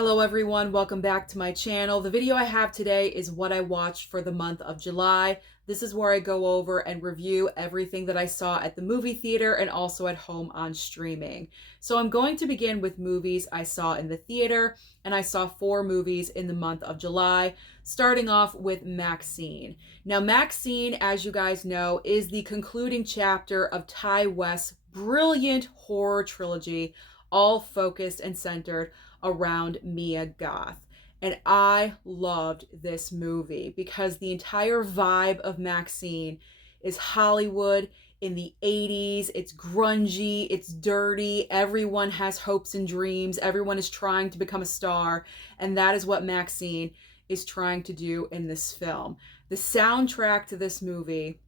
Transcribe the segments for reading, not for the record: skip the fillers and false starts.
Hello everyone, welcome back to my channel. The video I have today is what I watched for the month of July. This is where I go over and review everything that I saw at the movie theater and also at home on streaming. So I'm going to begin with movies I saw in the theater, and I saw 4 movies in the month of July, starting off with Maxxxine. Now Maxxxine, as you guys know, is the concluding chapter of Ti West's brilliant horror trilogy, all focused and centered around Mia Goth. And I loved this movie because the entire vibe of Maxxxine is Hollywood in the 80s. It's grungy, it's dirty, everyone has hopes and dreams, everyone is trying to become a star, and that is what Maxxxine is trying to do in this film. The soundtrack to this movie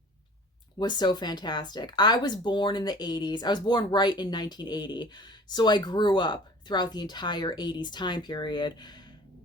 was so fantastic. I was born in the 80s. I was born right in 1980. So I grew up throughout the entire 80s time period.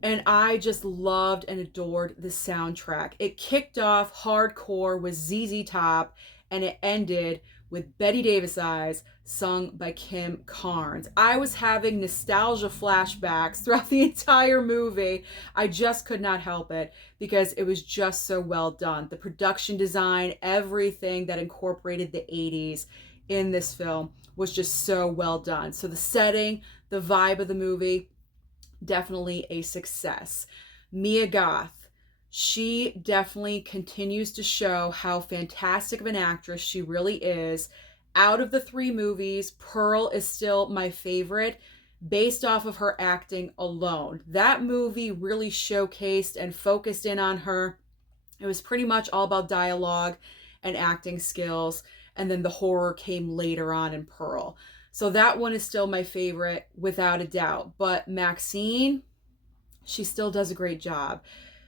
And I just loved and adored the soundtrack. It kicked off hardcore with ZZ Top, and it ended with Betty Davis Eyes, sung by Kim Carnes. I was having nostalgia flashbacks throughout the entire movie. I just could not help it because it was just so well done. The production design, everything that incorporated the 80s in this film was just so well done. So the setting, the vibe of the movie, definitely a success. Mia Goth, she definitely continues to show how fantastic of an actress she really is. Out of the 3 movies, Pearl is still my favorite based off of her acting alone. That movie really showcased and focused in on her. It was pretty much all about dialogue and acting skills, and then the horror came later on in Pearl. So that one is still my favorite without a doubt. But Maxxxine, she still does a great job.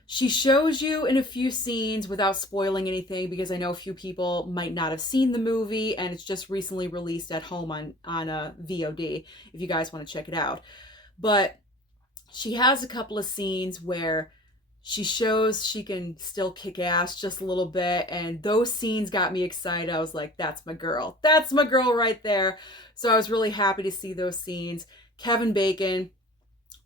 She shows you in a few scenes without spoiling anything, because I know a few people might not have seen the movie and it's just recently released at home on a VOD if you guys want to check it out. But she has a couple of scenes where she shows she can still kick ass just a little bit, and those scenes got me excited. I was like, that's my girl. That's my girl right there. So I was really happy to see those scenes. Kevin Bacon,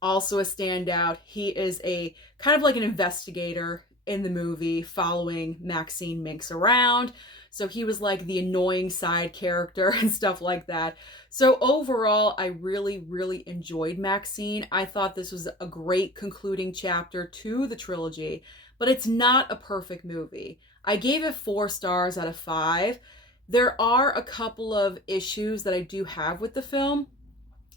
also a standout. He is a kind of like an investigator in the movie, following Maxxxine Minx around. So he was like the annoying side character and stuff like that. So overall, I really enjoyed Maxxxine. I thought this was a great concluding chapter to the trilogy, but it's not a perfect movie. I gave it 4 stars out of 5. There are a couple of issues that I do have with the film.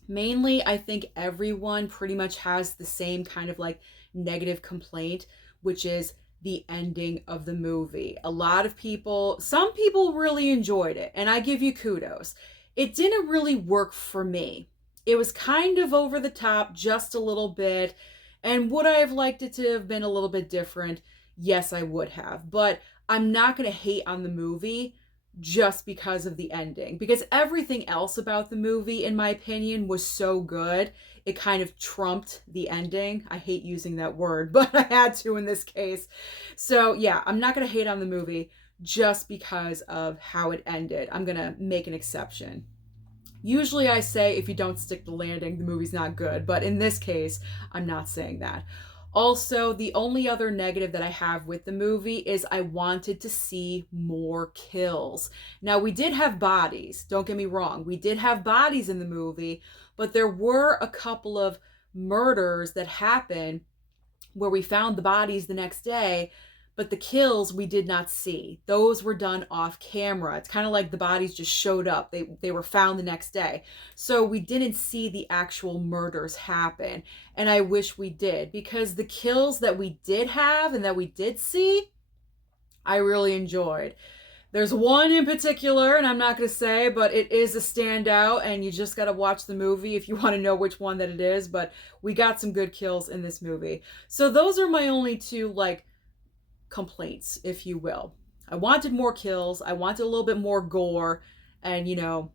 Mainly, I think everyone pretty much has the same kind of like negative complaint, which is the ending of the movie. A lot of people, some people really enjoyed it, and I give you kudos. It didn't really work for me. It was kind of over the top, just a little bit. And would I have liked it to have been a little bit different? Yes, I would have. But I'm not going to hate on the movie just because of the ending, because everything else about the movie, in my opinion, was so good. It kind of trumped the ending. I hate using that word, but I had to in this case. So yeah, I'm not going to hate on the movie just because of how it ended. I'm going to make an exception. Usually I say if you don't stick the landing, the movie's not good, but in this case, I'm not saying that. Also, the only other negative that I have with the movie is I wanted to see more kills. Now, we did have bodies, don't get me wrong. We did have bodies in the movie, but there were a couple of murders that happened where we found the bodies the next day, but the kills we did not see. Those were done off camera. It's kind of like the bodies just showed up. They were found the next day. So we didn't see the actual murders happen. And I wish we did, because the kills that we did have and that we did see, I really enjoyed. There's one in particular, and I'm not going to say, but it is a standout, and you just got to watch the movie if you want to know which one that it is. But we got some good kills in this movie. So those are my only 2, like, complaints, if you will. I wanted more kills. I wanted a little bit more gore, and, you know,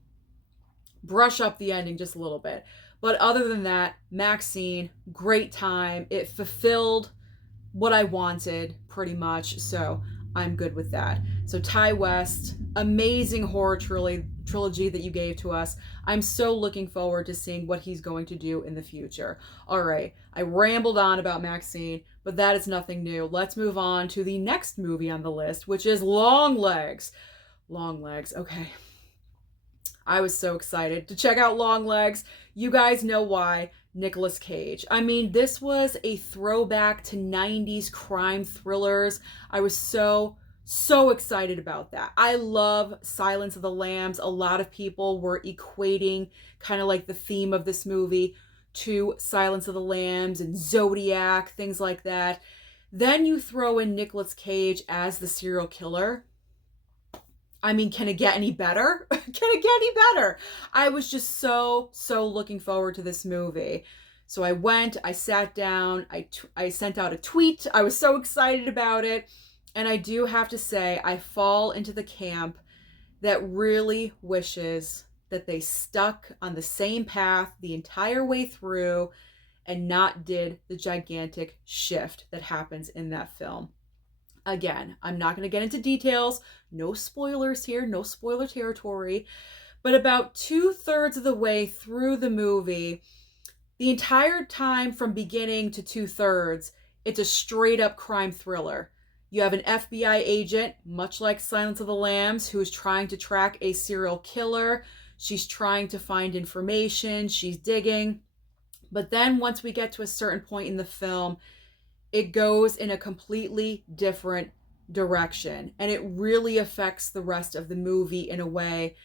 brush up the ending just a little bit. But other than that, Maxxxine, great time. It fulfilled what I wanted pretty much, so I'm good with that. So Ti West, amazing horror trilogy that you gave to us. I'm so looking forward to seeing what he's going to do in the future. All right, I rambled on about Maxxxine, but that is nothing new. Let's move on to the next movie on the list, which is LongLegs. LongLegs, okay. I was so excited to check out LongLegs. You guys know why. Nicolas Cage. I mean, this was a throwback to 90s crime thrillers. I was so excited about that. I love Silence of the Lambs. A lot of people were equating kind of like the theme of this movie to Silence of the Lambs and Zodiac, things like that. Then you throw in Nicolas Cage as the serial killer. I mean, can it get any better? Can it get any better? I was just so looking forward to this movie. So I went, I sat down, I sent out a tweet. I was so excited about it. And I do have to say, I fall into the camp that really wishes that they stuck on the same path the entire way through and not did the gigantic shift that happens in that film. Again, I'm not going to get into details. No spoilers here, no spoiler territory. But about 2/3 of the way through the movie, the entire time from beginning to 2/3, it's a straight up crime thriller. You have an FBI agent, much like Silence of the Lambs, who is trying to track a serial killer. She's trying to find information. She's digging. But then once we get to a certain point in the film, it goes in a completely different direction. And it really affects the rest of the movie in a way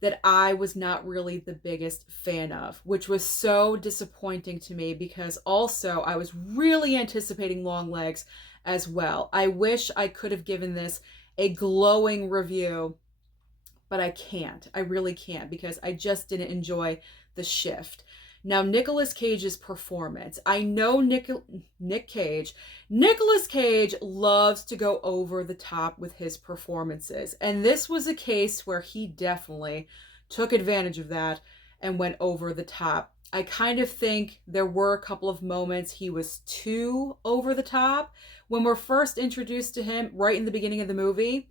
that I was not really the biggest fan of, which was so disappointing to me because also I was really anticipating LongLegs as well. I wish I could have given this a glowing review, but I can't. I really can't because I just didn't enjoy the shift. Now, Nicolas Cage's performance. I know Nicolas Cage loves to go over the top with his performances. And this was a case where he definitely took advantage of that and went over the top. I kind of think there were a couple of moments he was too over the top. When we're first introduced to him right in the beginning of the movie,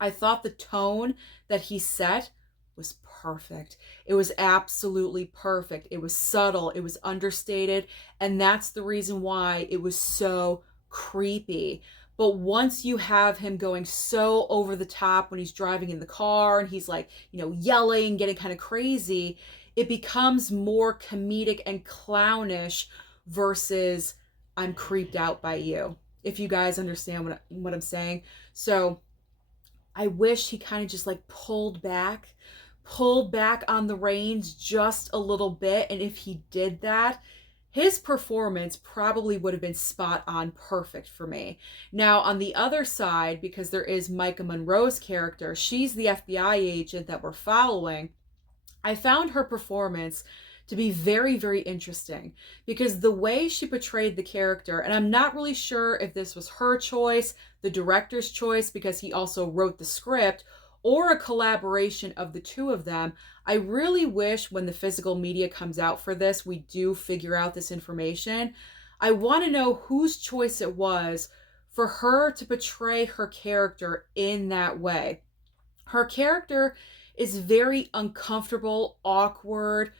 I thought the tone that he set was perfect. It was absolutely perfect. It was subtle, it was understated, and that's the reason why it was so creepy. But once you have him going so over the top when he's driving in the car and he's like, yelling, getting kind of crazy, it becomes more comedic and clownish versus I'm creeped out by you. If you guys understand what I'm saying. So I wish he kind of just like pulled back on the reins just a little bit. And if he did that, his performance probably would have been spot on perfect for me. Now, on the other side, because there is Micah Monroe's character, she's the FBI agent that we're following. I found her performance to be very, very interesting because the way she portrayed the character, and I'm not really sure if this was her choice, the director's choice, because he also wrote the script, or a collaboration of the two of them. I really wish when the physical media comes out for this, we do figure out this information. I want to know whose choice it was for her to portray her character in that way. Her character is very uncomfortable, awkward,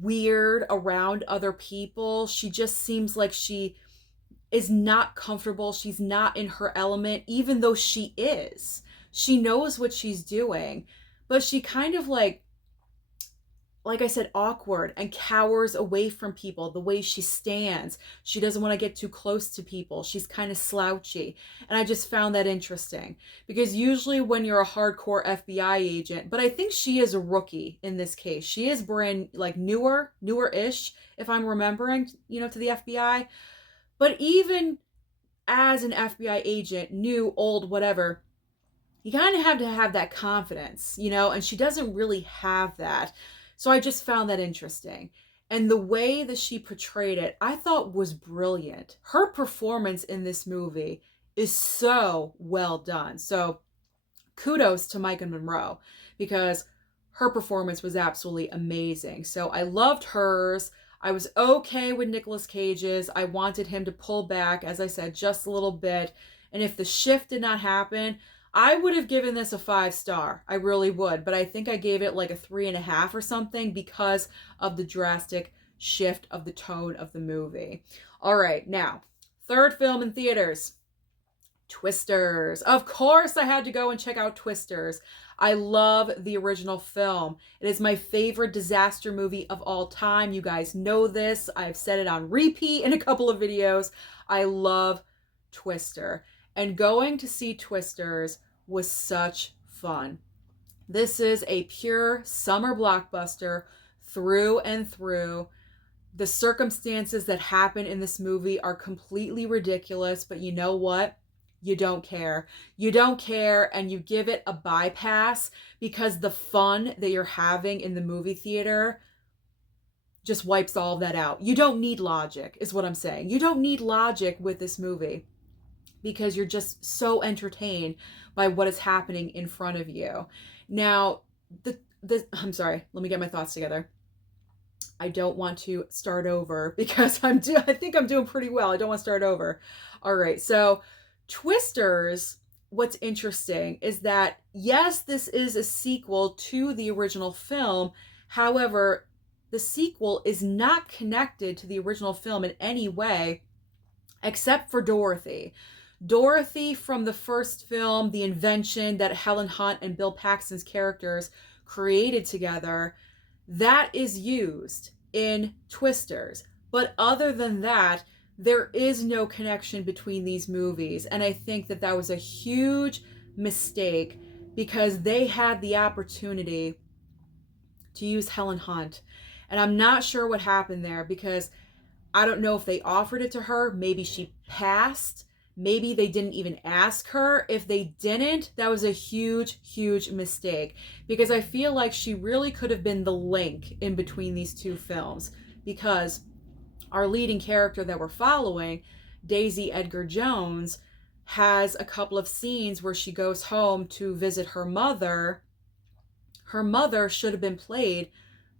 weird around other people. She just seems like she is not comfortable. She's not in her element, even though she is. She knows what she's doing, but she kind of like I said, awkward and cowers away from people. The way she stands, she doesn't want to get too close to people. She's kind of slouchy. And I just found that interesting because usually when you're a hardcore FBI agent, but I think she is a rookie in this case. She is brand newer-ish, if I'm remembering, to the FBI. But even as an FBI agent, new, old, whatever, you kind of have to have that confidence, and she doesn't really have that. So I just found that interesting. And the way that she portrayed it, I thought was brilliant. Her performance in this movie is so well done. So kudos to Micah Monroe because her performance was absolutely amazing. So I loved hers. I was okay with Nicolas Cage's. I wanted him to pull back, as I said, just a little bit. And if the shift did not happen, I would have given this a 5 star. I really would. But I think I gave it like a 3.5 or something because of the drastic shift of the tone of the movie. All right, now, third film in theaters. Twisters. Of course, I had to go and check out Twisters. I love the original film. It is my favorite disaster movie of all time. You guys know this. I've said it on repeat in a couple of videos. I love Twister. And going to see Twisters was such fun. This is a pure summer blockbuster through and through. The circumstances that happen in this movie are completely ridiculous, but you know what? You don't care. You don't care, and you give it a bypass because the fun that you're having in the movie theater just wipes all of that out. You don't need logic, is what I'm saying. You don't need logic with this movie because you're just so entertained by what is happening in front of you. Now, I'm sorry, let me get my thoughts together. I don't want to start over because I think I'm doing pretty well. I don't want to start over. All right, so Twisters, what's interesting is that, yes, this is a sequel to the original film. However, the sequel is not connected to the original film in any way except for Dorothy. Dorothy from the first film, the invention that Helen Hunt and Bill Paxton's characters created together, that is used in Twisters. But other than that, there is no connection between these movies. And I think that that was a huge mistake because they had the opportunity to use Helen Hunt. And I'm not sure what happened there because I don't know if they offered it to her. Maybe she passed. Maybe they didn't even ask her. If they didn't, that was a huge, huge mistake because I feel like she really could have been the link in between these two films because our leading character that we're following, Daisy Edgar Jones, has a couple of scenes where she goes home to visit her mother. Her mother should have been played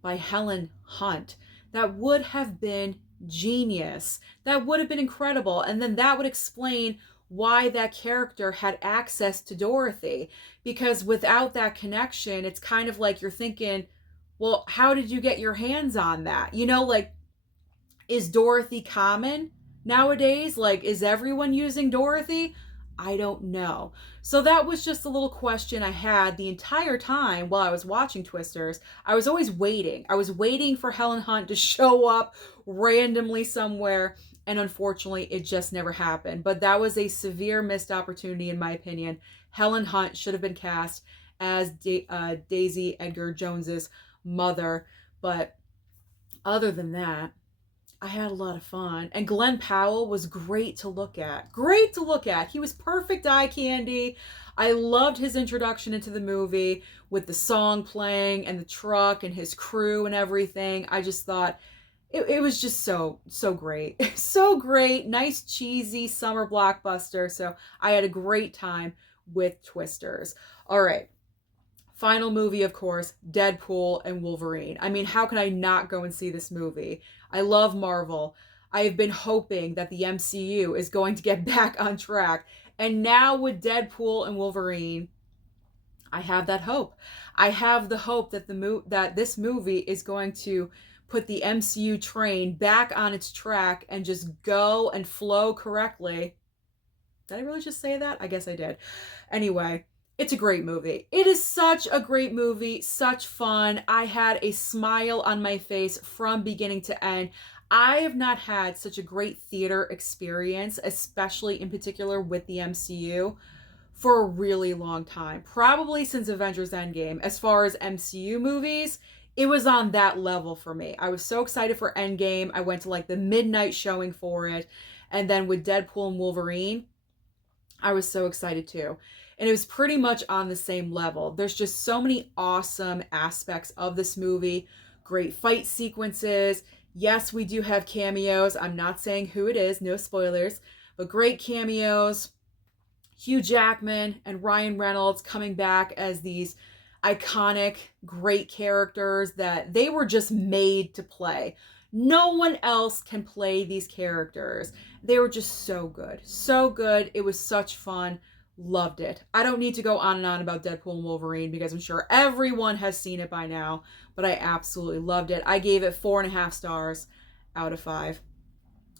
by Helen Hunt. That would have been genius. That would have been incredible. And then that would explain why that character had access to Dorothy. Because without that connection, it's kind of like you're thinking, well, how did you get your hands on that? You know, like, is Dorothy common nowadays? Like, is everyone using Dorothy? I don't know. So that was just a little question I had the entire time while I was watching Twisters. I was always waiting. I was waiting for Helen Hunt to show up randomly somewhere, and unfortunately, it just never happened. But that was a severe missed opportunity, in my opinion. Helen Hunt should have been cast as Daisy Edgar Jones's mother. But other than that, I had a lot of fun. And Glenn Powell was great to look at. Great to look at. He was perfect eye candy. I loved his introduction into the movie with the song playing and the truck and his crew and everything. I just thought it was just so great. So great. Nice, cheesy summer blockbuster. So I had a great time with Twisters. All right. Final movie, of course, Deadpool and Wolverine. I mean, how can I not go and see this movie? I love Marvel. I have been hoping that the MCU is going to get back on track. And now with Deadpool and Wolverine, I have that hope. I have the hope that that this movie is going to put the MCU train back on its track and just go and flow correctly. Did I really just say that? I guess I did. Anyway, it's a great movie. It is such a great movie, such fun. I had a smile on my face from beginning to end. I have not had such a great theater experience, especially in particular with the MCU, for a really long time. Probably since Avengers Endgame. As far as MCU movies, it was on that level for me. I was so excited for Endgame. I went to like the midnight showing for it. And then with Deadpool and Wolverine, I was so excited too. And it was pretty much on the same level. There's just so many awesome aspects of this movie. Great fight sequences. Yes, we do have cameos. I'm not saying who it is, no spoilers, but great cameos. Hugh Jackman and Ryan Reynolds coming back as these iconic, great characters that they were just made to play. No one else can play these characters. They were just so good. So good. It was such fun Loved it. I don't need to go on and on about Deadpool and Wolverine because I'm sure everyone has seen it by now, but I absolutely loved it. I gave it 4.5 stars out of 5.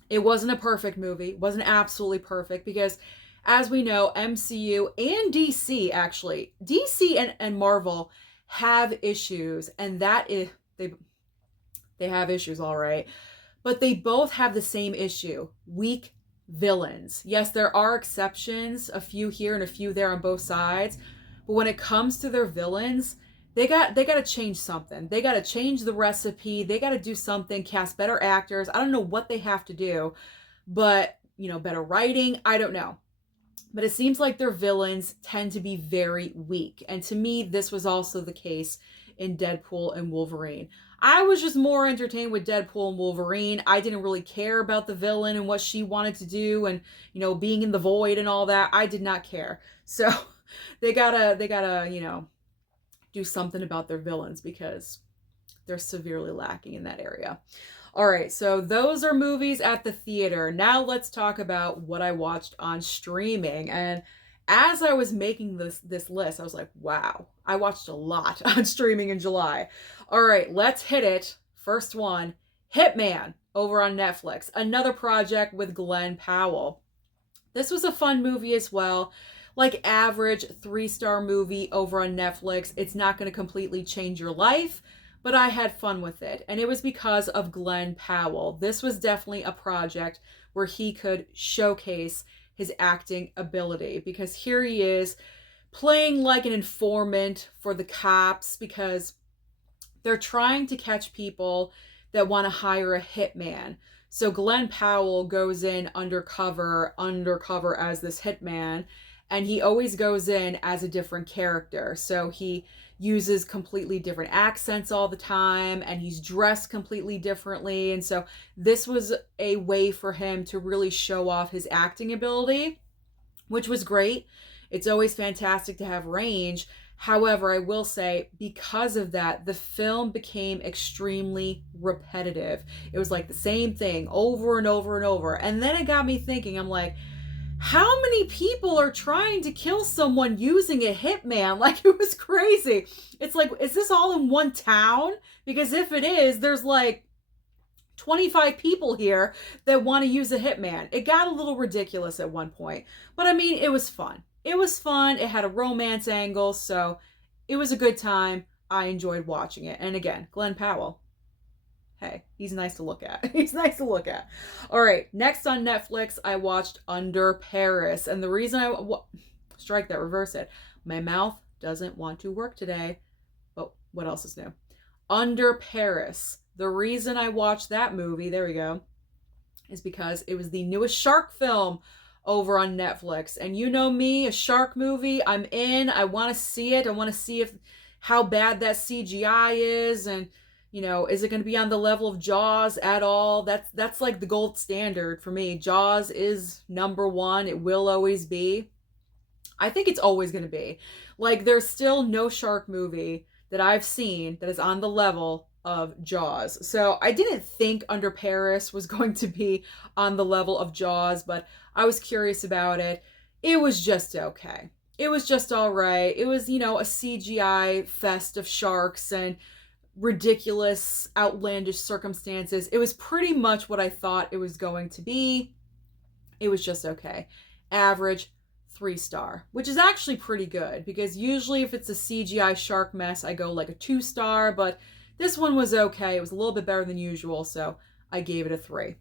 It wasn't a perfect movie, wasn't absolutely perfect because, as we know, MCU and DC, actually, DC and Marvel have issues, and that is, they have issues, all right, but they both have the same issue: weak villains. Yes, there are exceptions, a few here and a few there on both sides, but when it comes to their villains, they got to change something. They got to change the recipe. They got to do something, cast better actors. I don't know what they have to do, but better writing, I don't know. But it seems like their villains tend to be very weak. And to me, this was also the case in Deadpool and Wolverine. I was just more entertained with Deadpool and Wolverine. I didn't really care about the villain and what she wanted to do and, being in the void and all that. I did not care. So they gotta, do something about their villains because they're severely lacking in that area. All right, so those are movies at the theater. Now let's talk about what I watched on streaming. And as I was making this list, I was like, wow, I watched a lot on streaming in July. All right, let's hit it. First one, Hitman over on Netflix. Another project with Glenn Powell. This was a fun movie as well. Like average 3-star movie over on Netflix. It's not going to completely change your life, but I had fun with it. And it was because of Glenn Powell. This was definitely a project where he could showcase his acting ability, because here he is playing like an informant for the cops because they're trying to catch people that want to hire a hitman. So Glenn Powell goes in undercover as this hitman, and he always goes in as a different character. So he uses completely different accents all the time, and he's dressed completely differently. And so this was a way for him to really show off his acting ability, which was great. It's always fantastic to have range. However, I will say, because of that, the film became extremely repetitive. It was like the same thing over and over and over. And then it got me thinking, I'm like, how many people are trying to kill someone using a hitman? Like, it was crazy. It's like, is this all in one town? Because if it is, there's like 25 people here that want to use a hitman. It got a little ridiculous at one point. But I mean, it was fun. It was fun. It had a romance angle, so it was a good time. I enjoyed watching it. And again, Glenn Powell. Hey, he's nice to look at. He's nice to look at. All right, next on Netflix, I watched Under Paris. And the reason strike that, reverse it. My mouth doesn't want to work today. But what else is new? Under Paris. The reason I watched that movie, there we go, is because it was the newest shark film over on Netflix. And you know me, a shark movie, I'm in. I want to see it. I want to see how bad that CGI is, and is it going to be on the level of Jaws at all? That's like the gold standard for me. Jaws is number one. It will always be. I think it's always going to be. Like, there's still no shark movie that I've seen that is on the level of Jaws. So I didn't think Under Paris was going to be on the level of Jaws, but I was curious about it. It was just okay. It was just all right. It was, a CGI fest of sharks and ridiculous, outlandish circumstances. It was pretty much what I thought it was going to be. It was just okay. Average 3-star, which is actually pretty good, because usually if it's a CGI shark mess, I go like a 2-star, but this one was okay. It was a little bit better than usual, so I gave it a 3.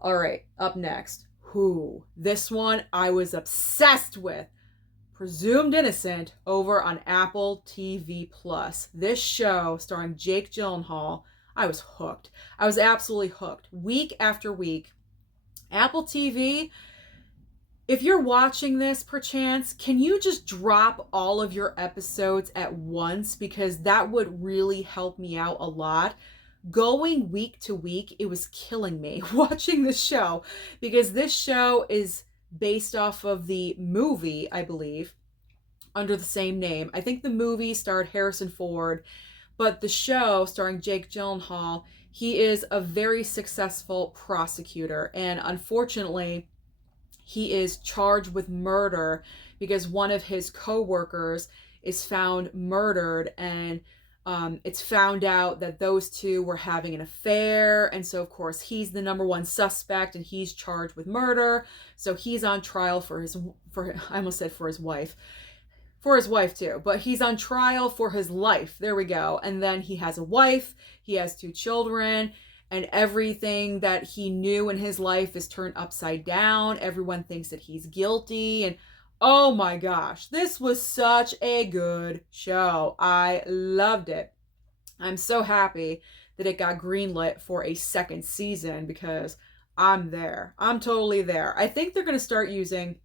All right, up next. This one I was obsessed with. Presumed Innocent over on Apple TV+. This show, starring Jake Gyllenhaal, I was hooked. I was absolutely hooked. Week after week. Apple TV, if you're watching this perchance, can you just drop all of your episodes at once? Because that would really help me out a lot. Going week to week, it was killing me watching this show, because this show is based off of the movie, I believe, under the same name. I think the movie starred Harrison Ford, but the show starring Jake Gyllenhaal, he is a very successful prosecutor, and unfortunately, he is charged with murder because one of his co-workers is found murdered, and it's found out that those two were having an affair, and so of course he's the number one suspect and he's charged with murder. So he's on trial for I almost said for his wife. For his wife too, but he's on trial for his life. There we go. And then he has a wife, he has 2 children, and everything that he knew in his life is turned upside down. Everyone thinks that he's guilty, and oh my gosh, this was such a good show. I loved it. I'm so happy that it got greenlit for a 2nd season because I'm there. I'm totally there. I think they're going to start using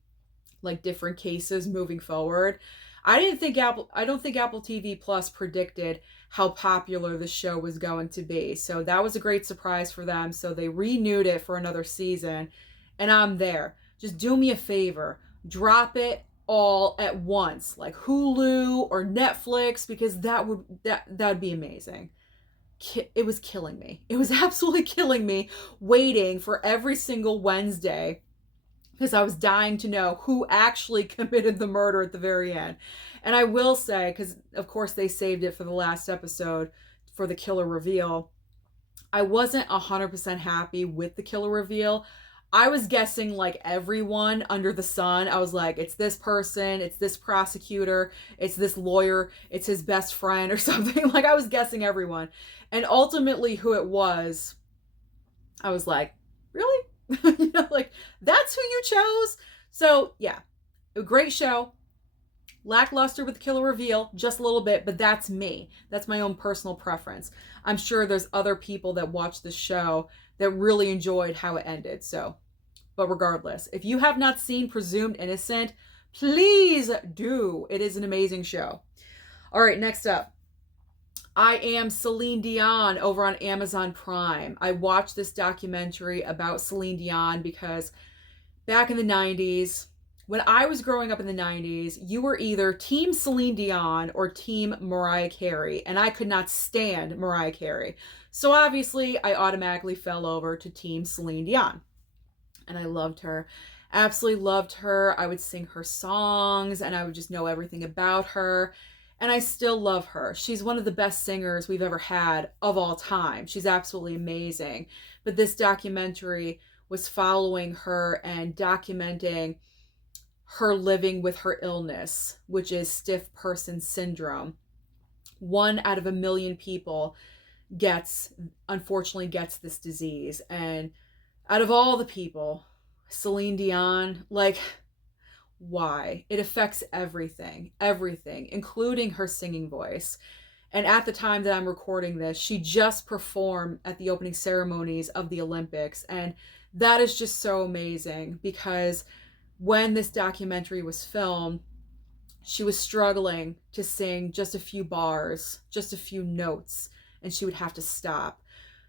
like different cases moving forward. I don't think Apple TV Plus predicted how popular the show was going to be. So that was a great surprise for them. So they renewed it for another season, and I'm there. Just do me a favor. Drop it all at once, like Hulu or Netflix, because that'd be amazing. It was killing me. It was absolutely killing me waiting for every single Wednesday, because I was dying to know who actually committed the murder at the very end. And I will say, because of course they saved it for the last episode for the killer reveal, I wasn't 100% happy with the killer reveal. I was guessing like everyone under the sun. I was like, it's this person, it's this prosecutor, it's this lawyer, it's his best friend or something. Like I was guessing everyone. And ultimately who it was, I was like, really? You know, like that's who you chose. So yeah, a great show. Lackluster with the killer reveal just a little bit, but that's me. That's my own personal preference. I'm sure there's other people that watch the show that really enjoyed how it ended. So, but regardless, if you have not seen Presumed Innocent, please do. It is an amazing show. All right, next up, I Am Celine Dion over on Amazon Prime. I watched this documentary about Celine Dion because back in the 90s, when I was growing up in the 90s, you were either Team Celine Dion or Team Mariah Carey, and I could not stand Mariah Carey. So obviously, I automatically fell over to Team Celine Dion. And I loved her. Absolutely loved her. I would sing her songs, and I would just know everything about her. And I still love her. She's one of the best singers we've ever had of all time. She's absolutely amazing. But this documentary was following her and documenting her living with her illness, which is stiff person syndrome. 1 out of a million people unfortunately gets this disease. And out of all the people, Celine Dion, like, why? It affects everything, including her singing voice. And at the time that I'm recording this, she just performed at the opening ceremonies of the Olympics. And that is just so amazing because when this documentary was filmed, she was struggling to sing just a few bars, just a few notes, and she would have to stop.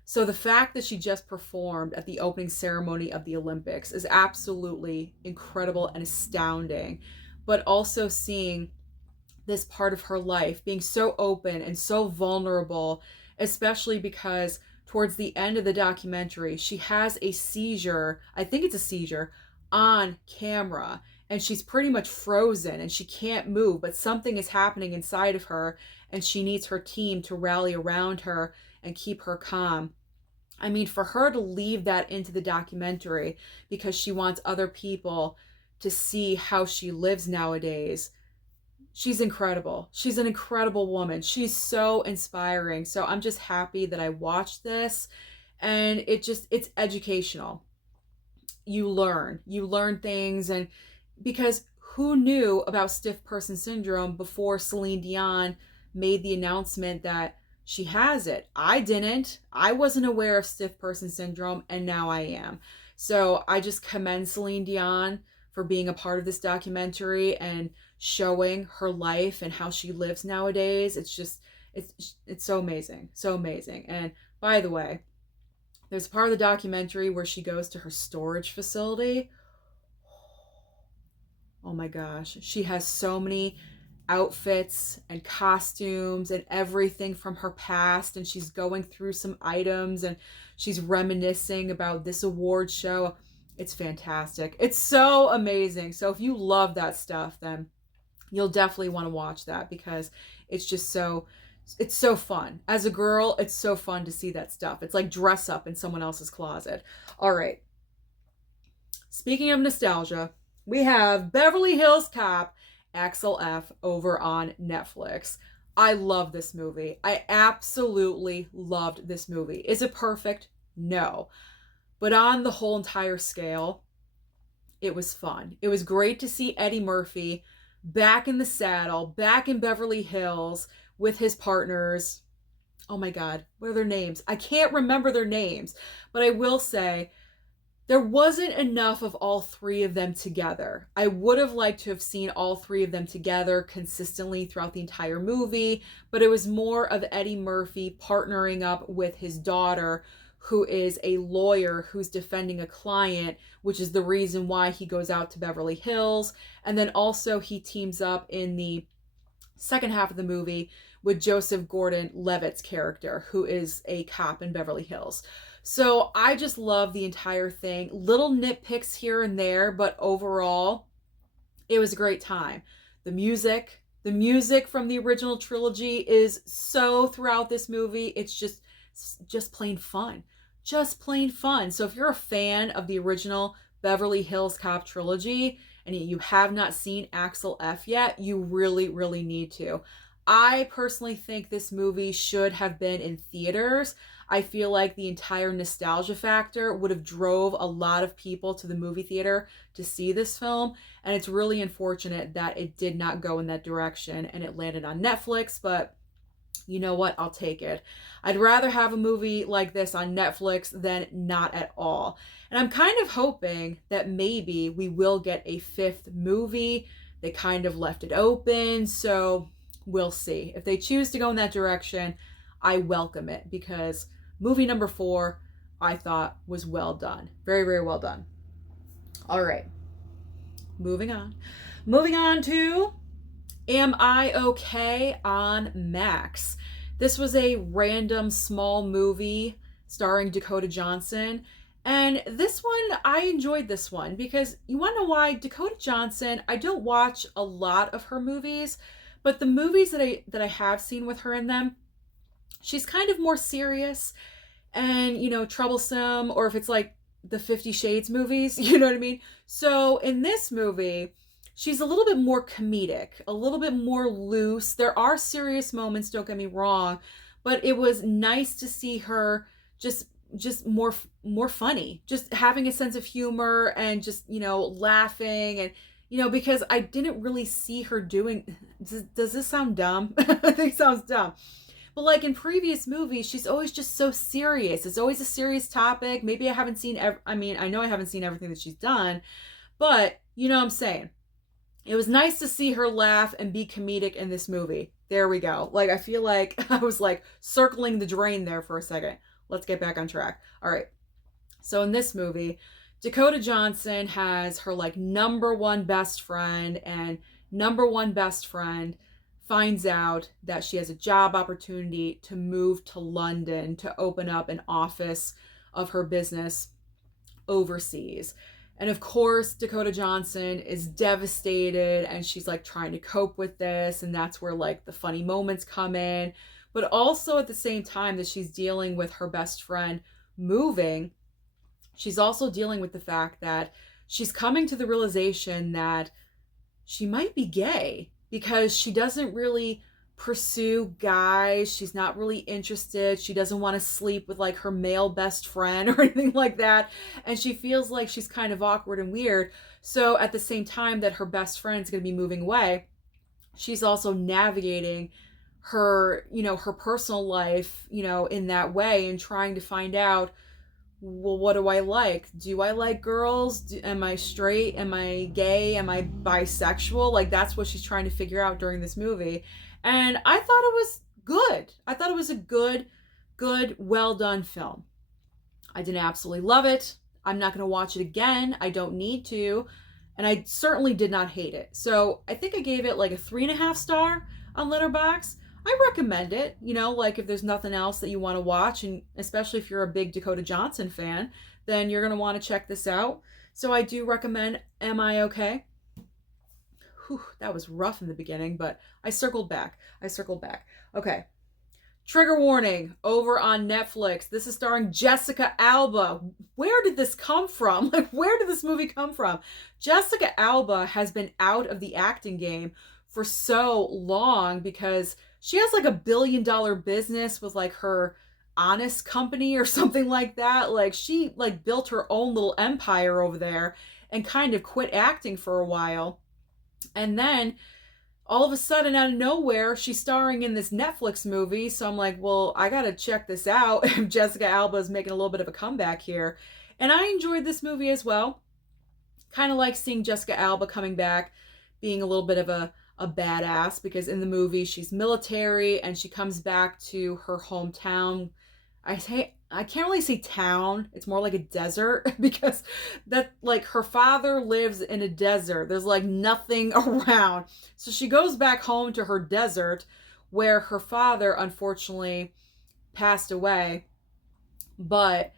So the fact that she just performed at the opening ceremony of the Olympics is absolutely incredible and astounding. But also seeing this part of her life being so open and so vulnerable, especially because towards the end of the documentary, she has a seizure. I think it's a seizure on camera, and she's pretty much frozen and she can't move, but something is happening inside of her and she needs her team to rally around her and keep her calm. I mean, for her to leave that into the documentary because she wants other people to see how she lives nowadays, she's incredible. She's an incredible woman. She's so inspiring. So I'm just happy that I watched this, and it's educational. You learn things, and because who knew about stiff person syndrome before Celine Dion made the announcement that she has it? I didn't. I wasn't aware of stiff person syndrome, and now I am. So I just commend Celine Dion for being a part of this documentary and showing her life and how she lives nowadays. It's so amazing. So amazing. And by the way, there's a part of the documentary where she goes to her storage facility. Oh my gosh. She has so many outfits and costumes and everything from her past, and she's going through some items and she's reminiscing about this award show. It's fantastic. It's so amazing. So if you love that stuff, then you'll definitely want to watch that because it's just it's so fun. As a girl, it's so fun to see that stuff. It's like dress up in someone else's closet. All right. Speaking of nostalgia, we have Beverly Hills Cop, Axel F over on Netflix. I love this movie. I absolutely loved this movie. Is it perfect? No. But on the whole entire scale, it was fun. It was great to see Eddie Murphy back in the saddle, back in Beverly Hills with his partners. Oh my God, what are their names? I can't remember their names, but I will say there wasn't enough of all three of them together. I would have liked to have seen all three of them together consistently throughout the entire movie, but it was more of Eddie Murphy partnering up with his daughter, who is a lawyer who's defending a client, which is the reason why he goes out to Beverly Hills. And then also he teams up in the second half of the movie with Joseph Gordon-Levitt's character, who is a cop in Beverly Hills. So I just love the entire thing. Little nitpicks here and there, but overall, it was a great time. The music from the original trilogy is so throughout this movie. It's just plain fun. Just plain fun. So if you're a fan of the original Beverly Hills Cop trilogy and you have not seen Axel F yet, you really, really need to. I personally think this movie should have been in theaters. I feel like the entire nostalgia factor would have drove a lot of people to the movie theater to see this film. And it's really unfortunate that it did not go in that direction and it landed on Netflix, but you know what? I'll take it. I'd rather have a movie like this on Netflix than not at all. And I'm kind of hoping that maybe we will get a fifth movie. They kind of left it open, so we'll see. If they choose to go in that direction, I welcome it because movie number 4, I thought was well done. Very, very well done. All right. Moving on. Moving on to Am I Okay on Max. This was a random small movie starring Dakota Johnson. And this one, I enjoyed this one because you want to know why? Dakota Johnson, I don't watch a lot of her movies, but the movies that I have seen with her in them, she's kind of more serious and, troublesome, or if it's like the 50 Shades movies, you know what I mean? So in this movie, she's a little bit more comedic, a little bit more loose. There are serious moments, don't get me wrong, but it was nice to see her just more funny, just having a sense of humor and just, laughing and, because I didn't really see her doing, does this sound dumb? I think it sounds dumb. But like in previous movies, she's always just so serious. It's always a serious topic. Maybe I haven't seen, I know I haven't seen everything that she's done, but you know what I'm saying. It was nice to see her laugh and be comedic in this movie. There we go. Like, I feel like I was like circling the drain there for a second. Let's get back on track. All right. So in this movie, Dakota Johnson has her like number one best friend, and number one best friend finds out that she has a job opportunity to move to London to open up an office of her business overseas. And of course, Dakota Johnson is devastated and she's like trying to cope with this. And that's where like the funny moments come in. But also at the same time that she's dealing with her best friend moving, she's also dealing with the fact that she's coming to the realization that she might be gay because she doesn't really pursue guys. She's not really interested. She doesn't want to sleep with like her male best friend or anything like that. And she feels like she's kind of awkward and weird. So at the same time that her best friend's going to be moving away, she's also navigating her, her personal life, in that way and trying to find out, well, what do I like? Do I like girls? Am I straight? Am I gay? Am I bisexual? Like that's what she's trying to figure out during this movie. And I thought it was good. I thought it was a good, well done film. I didn't absolutely love it. I'm not going to watch it again. I don't need to. And I certainly did not hate it. So I think I gave it like a 3.5 star on Letterboxd. I recommend it, like if there's nothing else that you want to watch, and especially if you're a big Dakota Johnson fan, then you're going to want to check this out. So I do recommend Am I Okay? Whew, that was rough in the beginning, but I circled back. I circled back. Okay. Trigger warning over on Netflix. This is starring Jessica Alba. Where did this come from? Like, where did this movie come from? Jessica Alba has been out of the acting game for so long because she has like $1 billion business with like her Honest Company or something like that. Like, she like built her own little empire over there and kind of quit acting for a while. And then all of a sudden, out of nowhere, she's starring in this Netflix movie. So I'm like, well, I gotta check this out if Jessica Alba is making a little bit of a comeback here. And I enjoyed this movie as well. Kind of like seeing Jessica Alba coming back, being a little bit of a badass, because in the movie she's military and she comes back to her hometown. I can't really say town. It's more like a desert because that, like, her father lives in a desert. There's like nothing around. So she goes back home to her desert where her father unfortunately passed away. But,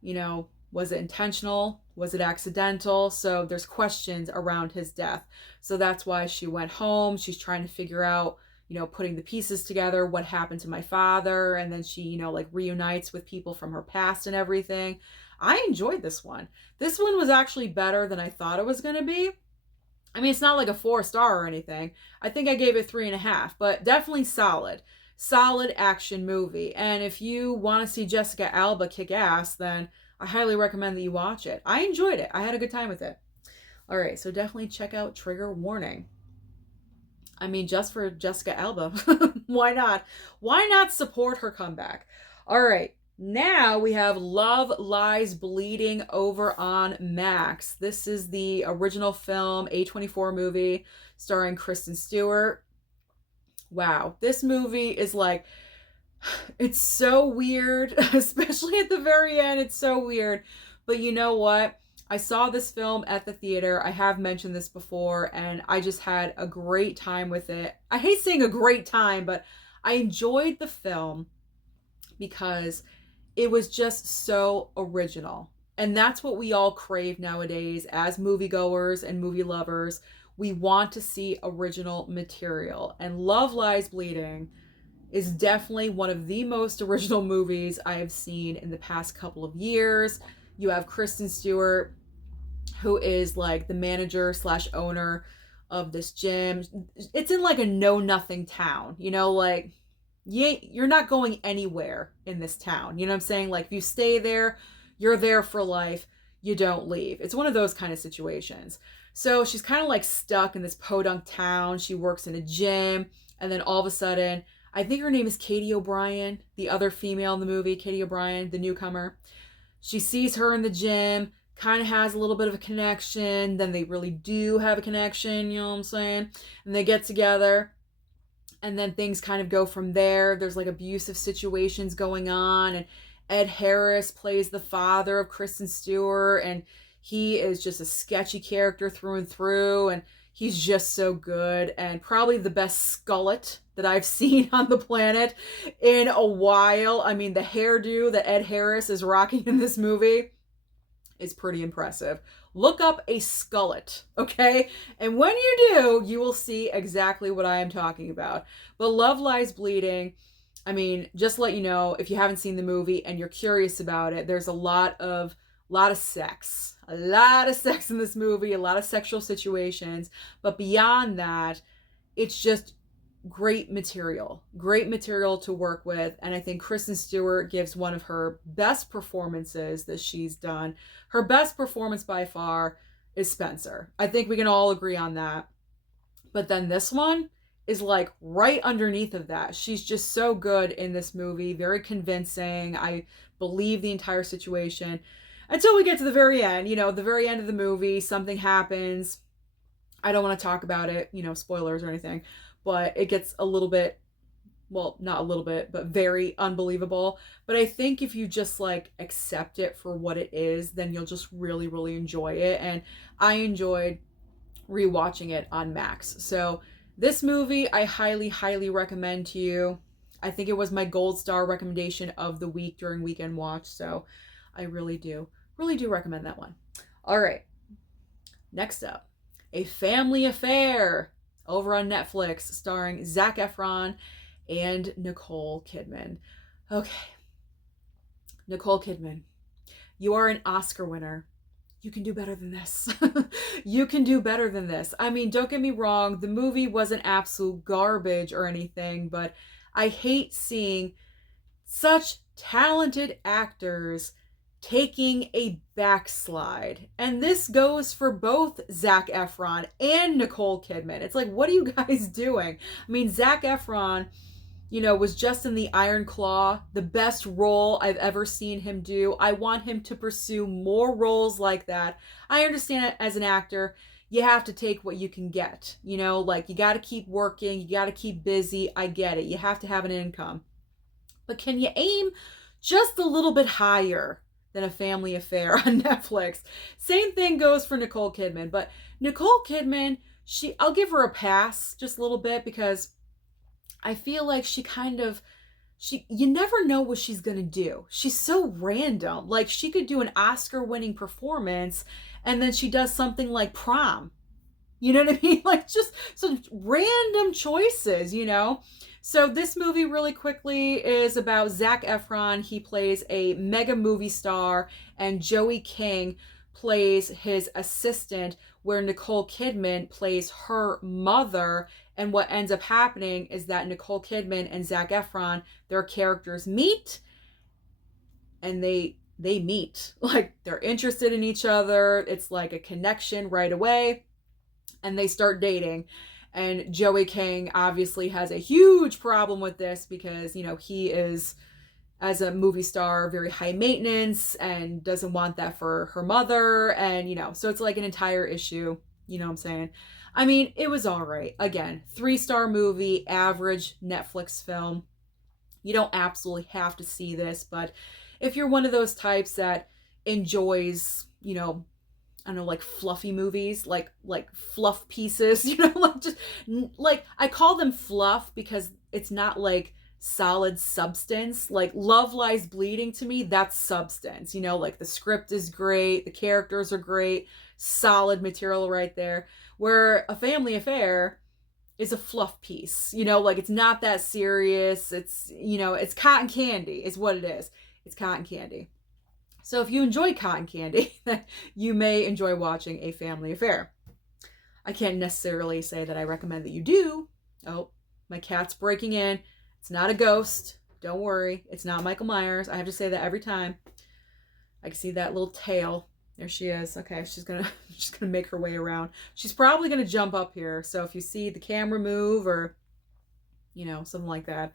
you know, was it intentional? Was it accidental? So there's questions around his death. So that's why she went home. She's trying to figure out, you know, putting the pieces together, what happened to my father, and then she, you know, like reunites with people from her past and everything. I enjoyed this one. This one was actually better than I thought it was going to be. I mean, it's not like a 4-star or anything. I think I gave it 3.5, but definitely solid. Solid action movie. And if you want to see Jessica Alba kick ass, then I highly recommend that you watch it. I enjoyed it. I had a good time with it. All right, so definitely check out Trigger Warning. I mean, just for Jessica Alba. Why not? Why not support her comeback? All right. Now we have Love Lies Bleeding over on Max. This is the original film, A24 movie, starring Kristen Stewart. Wow. This movie is like, it's so weird, especially at the very end. It's so weird. But you know what? I saw this film at the theater. I have mentioned this before, and I just had a great time with it. I hate saying a great time, but I enjoyed the film because it was just so original. And that's what we all crave nowadays as moviegoers and movie lovers. We want to see original material. And Love Lies Bleeding is definitely one of the most original movies I have seen in the past couple of years. You have Kristen Stewart, who is like the manager slash owner of this gym. It's in like a know-nothing town, you know, like you're not going anywhere in this town. You know what I'm saying? Like, if you stay there, you're there for life. You don't leave. It's one of those kind of situations. So she's kind of like stuck in this podunk town. She works in a gym, and then all of a sudden, I think her name is Katie O'Brien, the other female in the movie, Katie O'Brien, the newcomer. She sees her in the gym, kind of has a little bit of a connection. Then they really do have a connection, you know what I'm saying? And they get together, and then things kind of go from there. There's like abusive situations going on, and Ed Harris plays the father of Kristen Stewart, and he is just a sketchy character through and through, and he's just so good, and probably the best skullet that I've seen on the planet in a while. I mean, the hairdo that Ed Harris is rocking in this movie is pretty impressive. Look up a skullet, okay? And when you do, you will see exactly what I am talking about. But Love Lies Bleeding, I mean, just to let you know, if you haven't seen the movie and you're curious about it, there's a lot of sex. A lot of sex in this movie, a lot of sexual situations. But beyond that, it's just great material to work with. And I think Kristen Stewart gives one of her best performances that she's done. Her best performance by far is Spencer. I think we can all agree on that. But then this one is like right underneath of that. She's just so good in this movie, very convincing. I believe the entire situation until we get to the very end. You know, the very end of the movie, something happens. I don't want to talk about it, you know, spoilers or anything, but it gets a little bit, well, not a little bit, but very unbelievable. But I think if you just like accept it for what it is, then you'll just really, really enjoy it. And I enjoyed rewatching it on Max. So this movie, I highly, highly recommend to you. I think it was my gold star recommendation of the week during Weekend Watch. So I really do recommend that one. All right. Next up, A Family Affair over on Netflix, starring Zac Efron and Nicole Kidman. Okay. Nicole Kidman, you are an Oscar winner. You can do better than this. You can do better than this. I mean, don't get me wrong, the movie wasn't absolute garbage or anything, but I hate seeing such talented actors taking a backslide. And this goes for both Zac Efron and Nicole Kidman. It's like, what are you guys doing? I mean, Zac Efron, was just in the Iron Claw, the best role I've ever seen him do. I want him to pursue more roles like that. I understand it as an actor. You have to take what you can get. Like you got to keep working, you got to keep busy. I get it. You have to have an income. But can you aim just a little bit higher than A Family Affair on Netflix? Same thing goes for Nicole Kidman. But Nicole Kidman, I'll give her a pass just a little bit because I feel like you never know what she's going to do. She's so random. Like she could do an Oscar-winning performance and then she does something like Prom. You know what I mean? Like just some random choices, So this movie really quickly is about Zac Efron. He plays a mega movie star and Joey King plays his assistant, where Nicole Kidman plays her mother. And what ends up happening is that Nicole Kidman and Zac Efron, their characters meet, and they meet. Like they're interested in each other. It's like a connection right away, and they start dating. And Joey King obviously has a huge problem with this because, he is, as a movie star, very high maintenance and doesn't want that for her mother. And, so it's like an entire issue. You know what I'm saying? I mean, it was all right. Again, 3-star movie, average Netflix film. You don't absolutely have to see this, but if you're one of those types that enjoys, I don't know, like fluffy movies, like fluff pieces, like I call them fluff because it's not like solid substance. Like Love Lies Bleeding, to me, that's substance. Like the script is great, the characters are great, solid material right there. Where A Family Affair is a fluff piece, like it's not that serious. It's, it's cotton candy is what it is. It's cotton candy. So if you enjoy cotton candy, you may enjoy watching A Family Affair. I can't necessarily say that I recommend that you do. Oh, my cat's breaking in. It's not a ghost. Don't worry. It's not Michael Myers. I have to say that every time. I can see that little tail. There she is. Okay, she's gonna make her way around. She's probably gonna jump up here. So if you see the camera move or, something like that,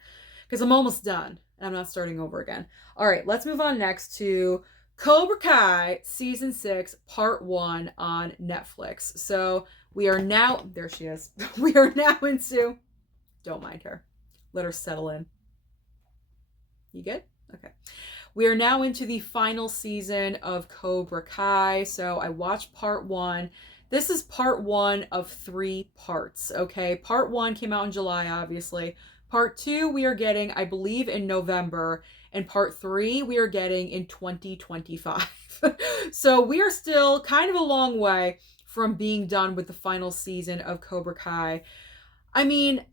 because I'm almost done and I'm not starting over again. All right, let's move on next to Cobra Kai Season 6 Part 1 on Netflix. So we are now, there she is. We are now into, don't mind her. Let her settle in. You good? Okay. We are now into the final season of Cobra Kai. So I watched Part 1. This is Part 1 of 3 parts, okay? Part 1 came out in July, obviously. Part 2 we are getting, I believe, in November. And Part 3 we are getting in 2025. So we are still kind of a long way from being done with the final season of Cobra Kai. I mean,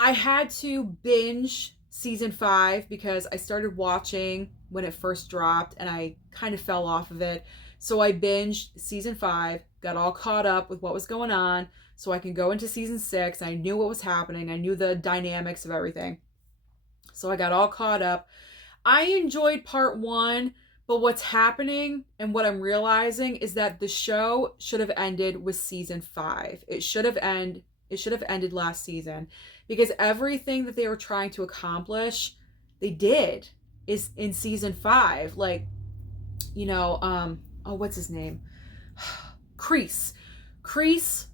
I had to binge Season 5 because I started watching when it first dropped and I kind of fell off of it. So I binged Season 5, got all caught up with what was going on so I can go into Season 6. I knew what was happening. I knew the dynamics of everything. So I got all caught up. I enjoyed Part 1, but what's happening and what I'm realizing is that the show should have ended with Season 5. It should have ended last season because everything that they were trying to accomplish, they did is in Season 5. Like, what's his name? Kreese. Kreese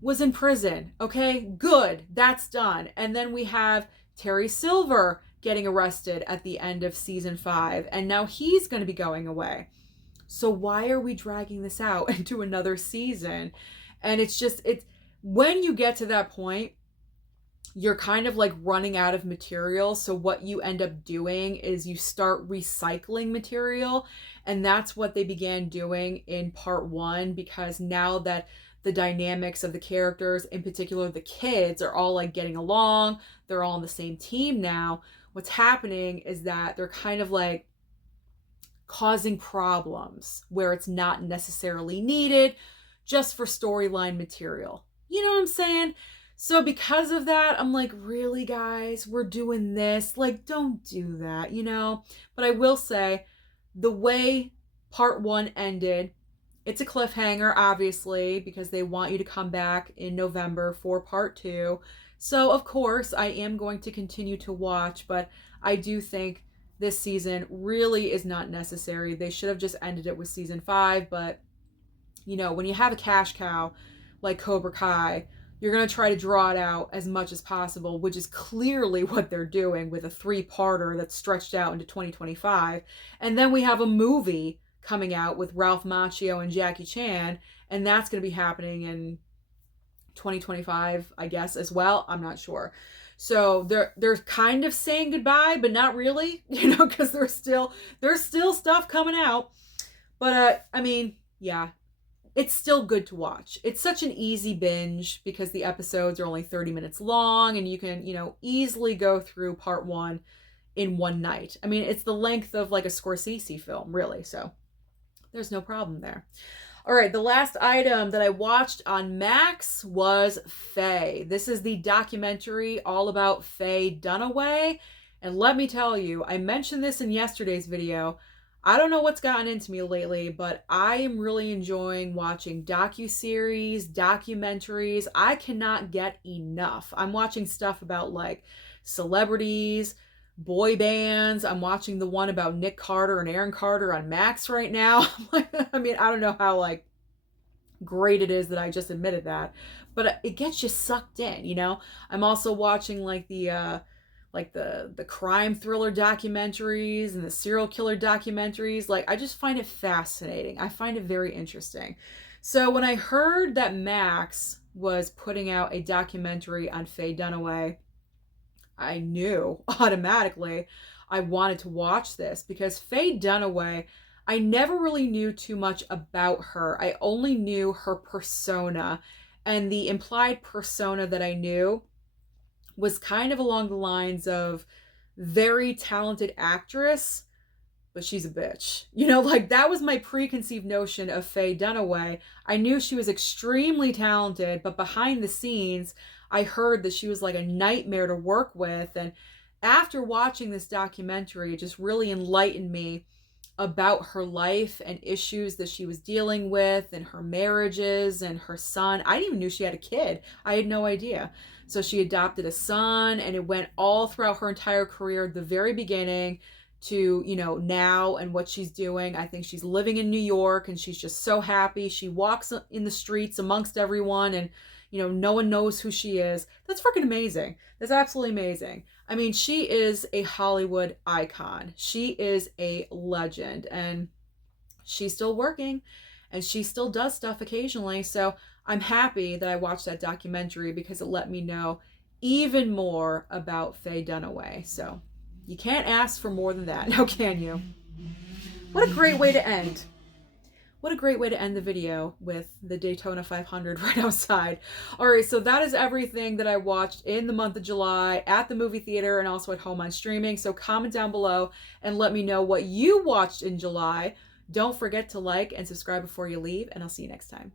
was in prison. Okay, good. That's done. And then we have Terry Silver getting arrested at the end of Season 5. And now he's going to be going away. So why are we dragging this out into another season? And it's when you get to that point, you're kind of like running out of material. So what you end up doing is you start recycling material. And that's what they began doing in part one, because now that the dynamics of the characters, in particular the kids, are all like getting along, they're all on the same team now. What's happening is that they're kind of like causing problems where it's not necessarily needed, just for storyline material. You know what I'm saying? So because of that, I'm like, really, guys, we're doing this? Like, don't do that, you know? But I will say, the way part one ended, it's a cliffhanger, obviously, because they want you to come back in November for part two. So, of course, I am going to continue to watch, but I do think this season really is not necessary. They should have just ended it with season 5, but, you know, when you have a cash cow like Cobra Kai, you're going to try to draw it out as much as possible, which is clearly what they're doing with a 3-parter that's stretched out into 2025. And then we have a movie coming out with Ralph Macchio and Jackie Chan, and that's going to be happening in 2025, I guess, as well. I'm not sure. So they're kind of saying goodbye, but not really, you know, because there's still stuff coming out. But I mean, yeah, it's still good to watch. It's such an easy binge because the episodes are only 30 minutes long, and you can, you know, easily go through part one in one night. I mean, it's the length of like a Scorsese film, really. So there's no problem there. All right, the last item that I watched on Max was Faye. This is the documentary all about Faye Dunaway. And let me tell you, I mentioned this in yesterday's video. I don't know what's gotten into me lately, but I am really enjoying watching docuseries, documentaries. I cannot get enough. I'm watching stuff about like celebrities, boy bands. I'm watching the one about Nick Carter and Aaron Carter on Max right now. I mean, I don't know how like great it is that I just admitted that, but it gets you sucked in, you know? I'm also watching like the crime thriller documentaries and the serial killer documentaries. Like, I just find it fascinating. I find it very interesting. So when I heard that Max was putting out a documentary on Faye Dunaway, I knew automatically I wanted to watch this, because Faye Dunaway, I never really knew too much about her. I only knew her persona, and the implied persona that I knew was kind of along the lines of very talented actress, but she's a bitch. You know, like that was my preconceived notion of Faye Dunaway. I knew she was extremely talented, but behind the scenes, I heard that she was like a nightmare to work with. And after watching this documentary, it just really enlightened me about her life and issues that she was dealing with, and her marriages and her son. I didn't even know she had a kid. I had no idea. So she adopted a son, and it went all throughout her entire career, the very beginning to, you know, now and what she's doing. I think she's living in New York, and she's just so happy. She walks in the streets amongst everyone, and, you know, no one knows who she is. That's freaking amazing. That's absolutely amazing. I mean, she is a Hollywood icon. She is a legend, and she's still working, and she still does stuff occasionally. So I'm happy that I watched that documentary, because it let me know even more about Faye Dunaway. So you can't ask for more than that, now can you? What a great way to end. What a great way to end the video, with the Daytona 500 right outside. All right, so that is everything that I watched in the month of July at the movie theater and also at home on streaming. So comment down below and let me know what you watched in July. Don't forget to like and subscribe before you leave, and I'll see you next time.